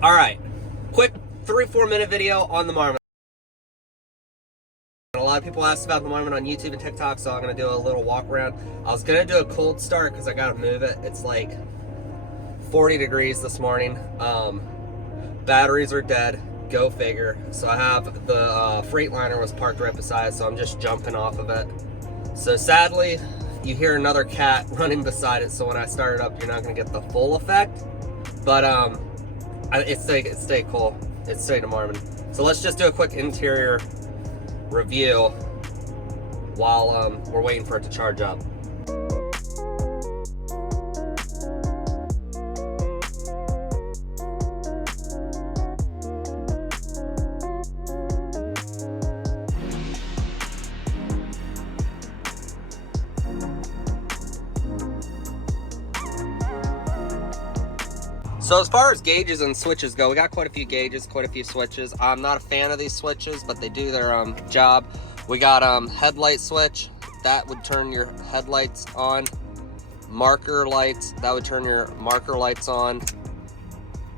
All right, quick 3-4 minute video on the Marmot. A lot of people asked about the Marmot on YouTube and TikTok, so I'm gonna do a little walk around. I was gonna do a cold start because I gotta move it. It's like 40 degrees this morning. Batteries are dead, go figure. So I have the Freightliner was parked right beside, so I'm just jumping off of it. So sadly, you hear another cat running beside it, so when I start it up, you're not gonna get the full effect. But it stayed cool. It stayed a Marmot. So let's just do a quick interior review while we're waiting for it to charge up. So as far as gauges and switches go, we got quite a few gauges, quite a few switches. I'm not a fan of these switches, but they do their job. We got headlight switch, that would turn your headlights on. Marker lights, that would turn your marker lights on.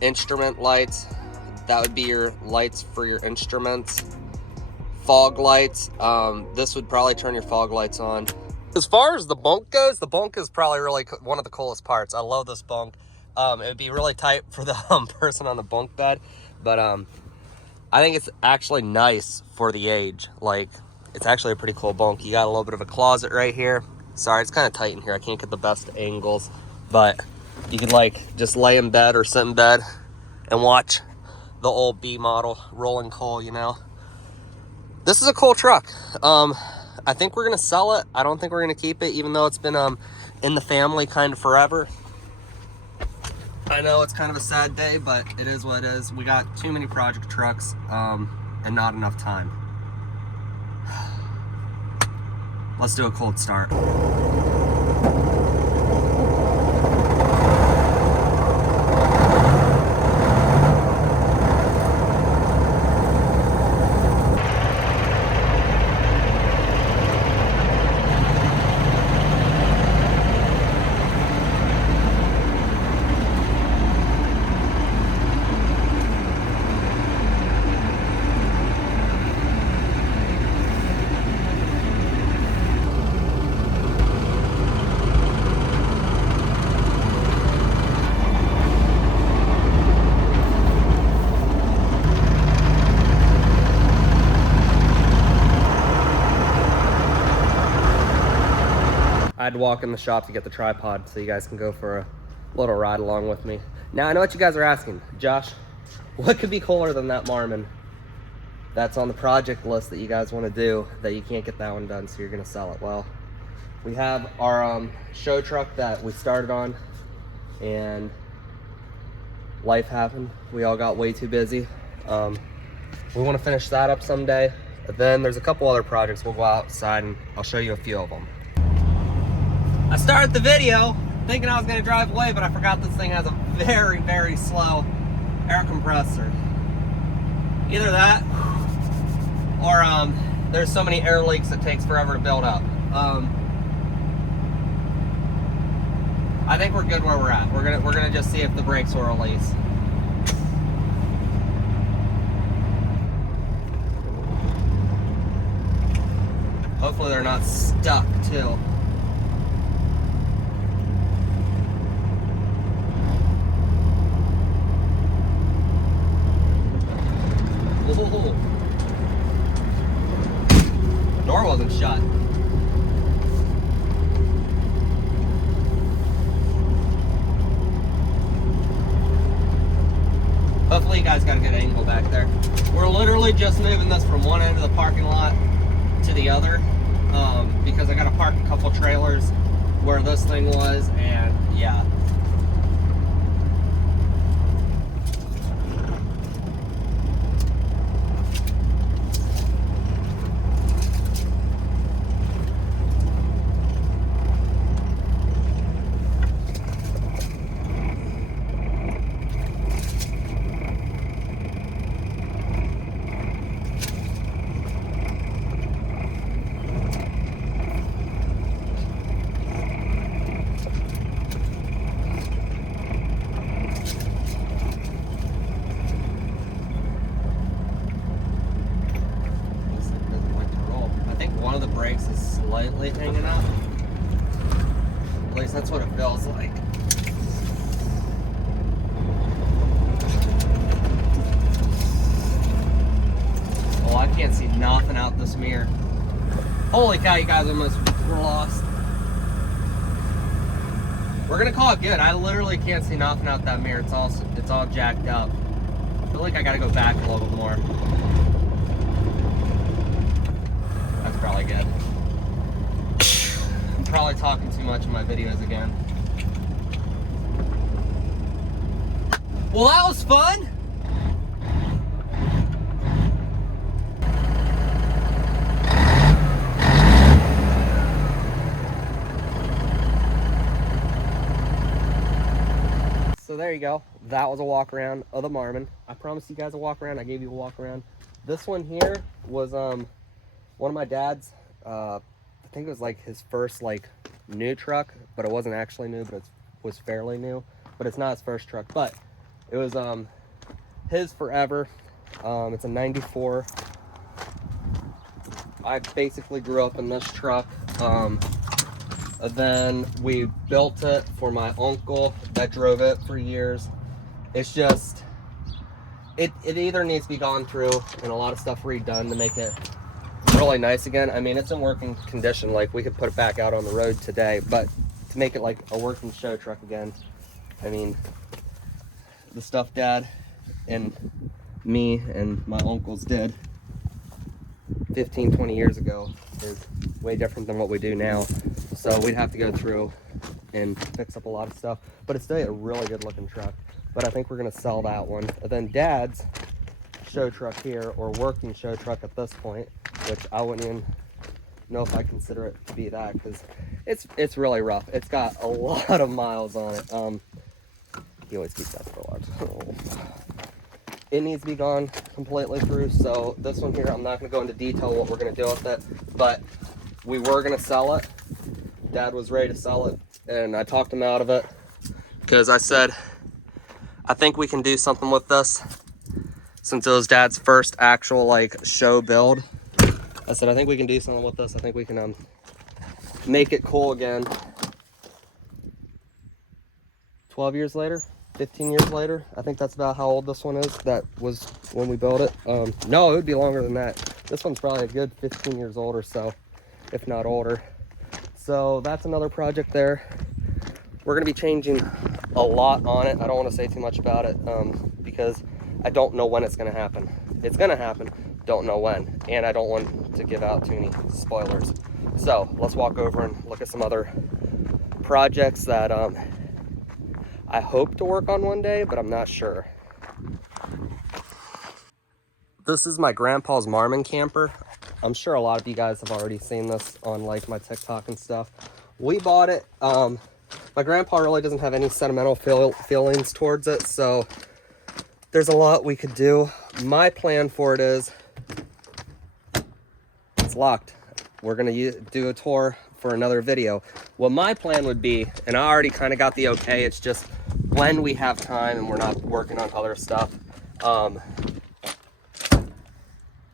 Instrument lights, that would be your lights for your instruments. Fog lights, this would probably turn your fog lights on. As far as the bunk goes, the bunk is probably really one of the coolest parts. I love this bunk. It would be really tight for the person on the bunk bed, but I think it's actually nice for the age. Like, it's actually a pretty cool bunk. You got a little bit of a closet right here. Sorry, it's kind of tight in here. I can't get the best angles, but you could like just lay in bed or sit in bed and watch the old B model rolling coal, you know. This is a cool truck. I think we're gonna sell it. I don't think we're gonna keep it, even though it's been in the family kind of forever. I know it's kind of a sad day, but it is what it is. We got too many project trucks and not enough time. Let's do a cold start. I had to walk in the shop to get the tripod so you guys can go for a little ride along with me. Now I know what you guys are asking. Josh, what could be cooler than that Marmot that's on the project list that you guys want to do that you can't get that one done, so you're gonna sell it? Well, we have our show truck that we started on and life happened. We all got way too busy. We want to finish that up someday. But then there's a couple other projects. We'll go outside and I'll show you a few of them. I started the video thinking I was going to drive away, but I forgot this thing has a very, very slow air compressor. Either that, or there's so many air leaks it takes forever to build up. I think we're good where we're at. We're gonna just see if the brakes will release. Hopefully they're not stuck too. The door wasn't shut. Hopefully you guys got a good angle back there. We're literally just moving this from one end of the parking lot to the other because I got to park a couple trailers where this thing was, and yeah. slightly hanging up. At least that's what it feels like. Oh, I can't see nothing out this mirror. Holy cow, you guys almost were lost. We're gonna call it good. I literally can't see nothing out that mirror. It's all jacked up. I feel like I gotta go back a little bit more. That's probably good. I'm probably talking too much in my videos again. Well, that was fun. So there you go. That was a walk around of the Marmon. I promised you guys a walk around. I gave you a walk around. This one here was one of my dad's. I think it was like his first like new truck, but it wasn't actually new, but it was fairly new. But it's not his first truck. But it was his forever. It's a '94. I basically grew up in this truck. And then we built it for my uncle that drove it for years. It's just, it either needs to be gone through and a lot of stuff redone to make it really nice again. I mean, it's in working condition. Like, we could put it back out on the road today, but to make it like a working show truck again, I mean, the stuff Dad and me and my uncles did 15, 20 years ago is way different than what we do now. So we'd have to go through and fix up a lot of stuff, but it's still a really good looking truck. But I think we're gonna sell that one. And then Dad's show truck here, or working show truck at this point, which I wouldn't even know if I consider it to be that, because it's really rough. It's got a lot of miles on it. He always keeps that for a lot. Oh. It needs to be gone completely through. So this one here, I'm not gonna go into detail what we're gonna do with it, but we were gonna sell it. Dad was ready to sell it, and I talked him out of it because I said, I think we can do something with this. Since it was Dad's first actual like show build, I said, I think we can do something with this. I think we can make it cool again. 12 years later, 15 years later, I think that's about how old this one is. That was when we built it. No, it would be longer than that. This one's probably a good 15 years old or so, if not older. So that's another project there. We're gonna be changing a lot on it. I don't want to say too much about it because I don't know when it's gonna happen. It's gonna happen, don't know when. And I don't want to give out too many spoilers. So let's walk over and look at some other projects that I hope to work on one day, but I'm not sure. This is my grandpa's Marmon camper. I'm sure a lot of you guys have already seen this on like my TikTok and stuff. We bought it. My grandpa really doesn't have any sentimental feelings towards it, so there's a lot we could do. My plan for it is, it's locked. We're gonna do a tour for another video. What my plan would be, and I already kind of got the okay, it's just when we have time and we're not working on other stuff,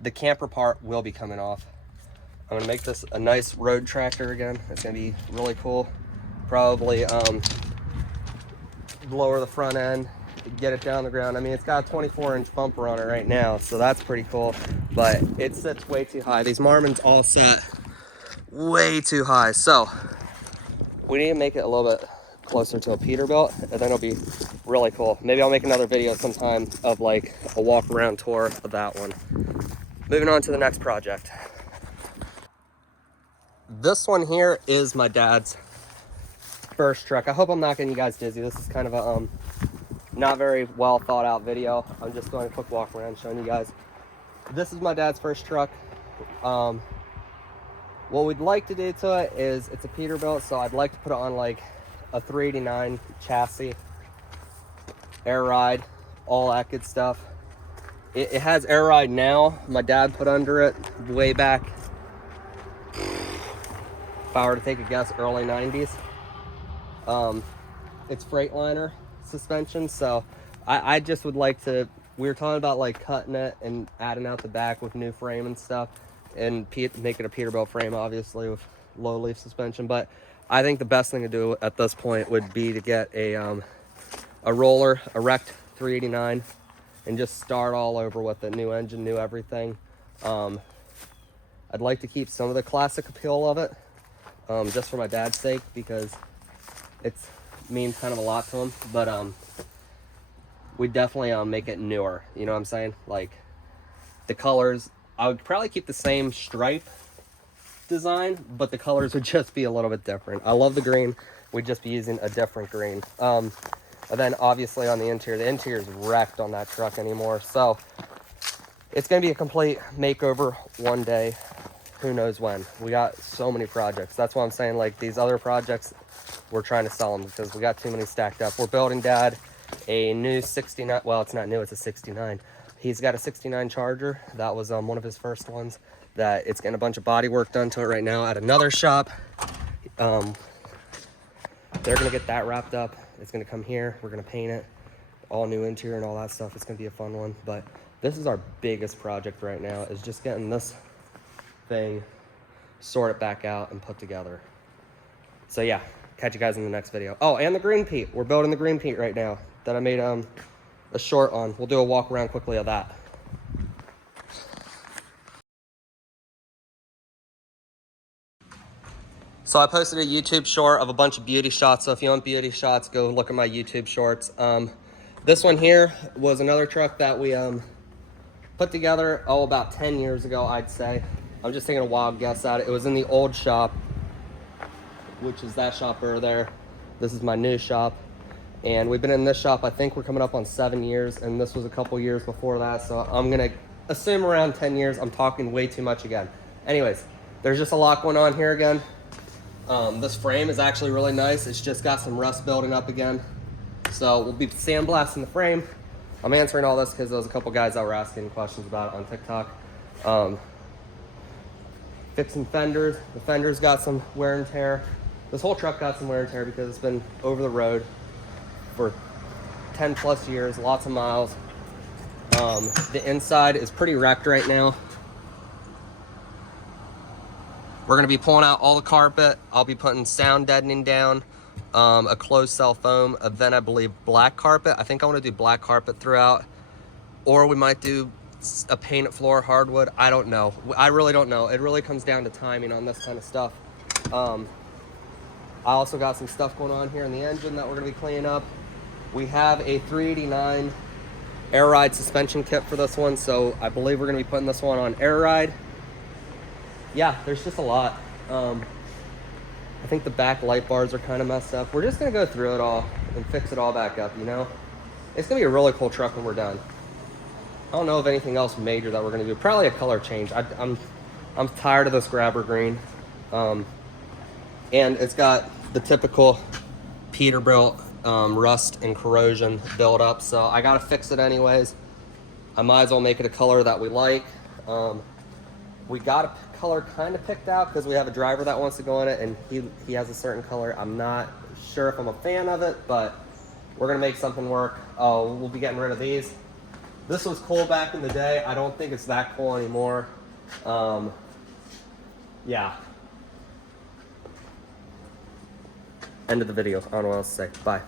the camper part will be coming off. I'm gonna make this a nice road tractor again. It's gonna be really cool. Probably lower the front end, get it down the ground. I mean, it's got a 24-inch bumper on it right now, so that's pretty cool, but it sits way too high. These Marmons all set way too high, so we need to make it a little bit closer to a Peterbilt, and then it'll be really cool. Maybe I'll make another video sometime of like a walk around tour of that one. Moving on to the next project. This one here is my dad's first truck. I hope I'm not getting you guys dizzy. This is kind of a not very well thought out video. I'm just doing a quick walk around showing you guys. This is my dad's first truck. What we'd like to do to it is, it's a Peterbilt, so I'd like to put it on like a 389 chassis, air ride, all that good stuff. It has air ride now. My dad put under it way back, if I were to take a guess, early 90s. It's Freightliner suspension, so I just would like to, we were talking about like cutting it and adding out the back with new frame and stuff, and make it a Peterbilt frame, obviously, with low leaf suspension. But I think the best thing to do at this point would be to get a roller, a Rect 389, and just start all over with it. New engine, new everything. I'd like to keep some of the classic appeal of it, just for my dad's sake, because it's means kind of a lot to him. But we definitely make it newer, you know what I'm saying? Like the colors, I would probably keep the same stripe design, but the colors would just be a little bit different. I love the green, we'd just be using a different green. And then obviously on the interior is wrecked on that truck anymore, so it's gonna be a complete makeover one day, who knows when. We got so many projects. That's why I'm saying, like, these other projects, we're trying to sell them because we got too many stacked up. We're building Dad a new 69, well, it's not new, it's a 69. He's got a 69 Charger. That was one of his first ones. That it's getting a bunch of body work done to it right now at another shop. They're gonna get that wrapped up. It's gonna come here, we're gonna paint it, all new interior and all that stuff. It's gonna be a fun one. But this is our biggest project right now, is just getting this thing sorted back out and put together. So yeah, catch you guys in the next video. Oh, and the green Pete. We're building the green Pete right now that I made a short on. We'll do a walk around quickly of that. So I posted a YouTube short of a bunch of beauty shots. So if you want beauty shots, go look at my YouTube shorts. This one here was another truck that we put together, about 10 years ago, I'd say. I'm just taking a wild guess at it. It was in the old shop, which is that shop over there. This is my new shop. And we've been in this shop, I think we're coming up on 7 years, and this was a couple years before that. So I'm gonna assume around 10 years. I'm talking way too much again. Anyways, there's just a lot going on here again. This frame is actually really nice. It's just got some rust building up again. So we'll be sandblasting the frame. I'm answering all this because there was a couple guys that were asking questions about it on TikTok. Fixing fenders. The fenders got some wear and tear. This whole truck got some wear and tear because it's been over the road for 10 plus years, lots of miles. The inside is pretty wrecked right now. We're gonna be pulling out all the carpet. I'll be putting sound deadening down, a closed cell foam, then I believe black carpet. I think I wanna do black carpet throughout, or we might do a painted floor hardwood. I don't know. I really don't know. It really comes down to timing on this kind of stuff. I also got some stuff going on here in the engine that we're gonna be cleaning up. We have a 389 air ride suspension kit for this one, so I believe we're gonna be putting this one on air ride. Yeah, there's just a lot. I think the back light bars are kind of messed up. We're just gonna go through it all and fix it all back up, you know? It's gonna be a really cool truck when we're done. I don't know of anything else major that we're gonna do. Probably a color change. I'm tired of this grabber green. And it's got the typical Peterbilt rust and corrosion buildup, so I gotta fix it anyways. I might as well make it a color that we like. We got a color kind of picked out because we have a driver that wants to go in it, and he has a certain color. I'm not sure if I'm a fan of it, but we're gonna make something work. Oh, we'll be getting rid of these. This was cool back in the day. I don't think it's that cool anymore. Yeah. End of the video. I don't know what else to say. Bye.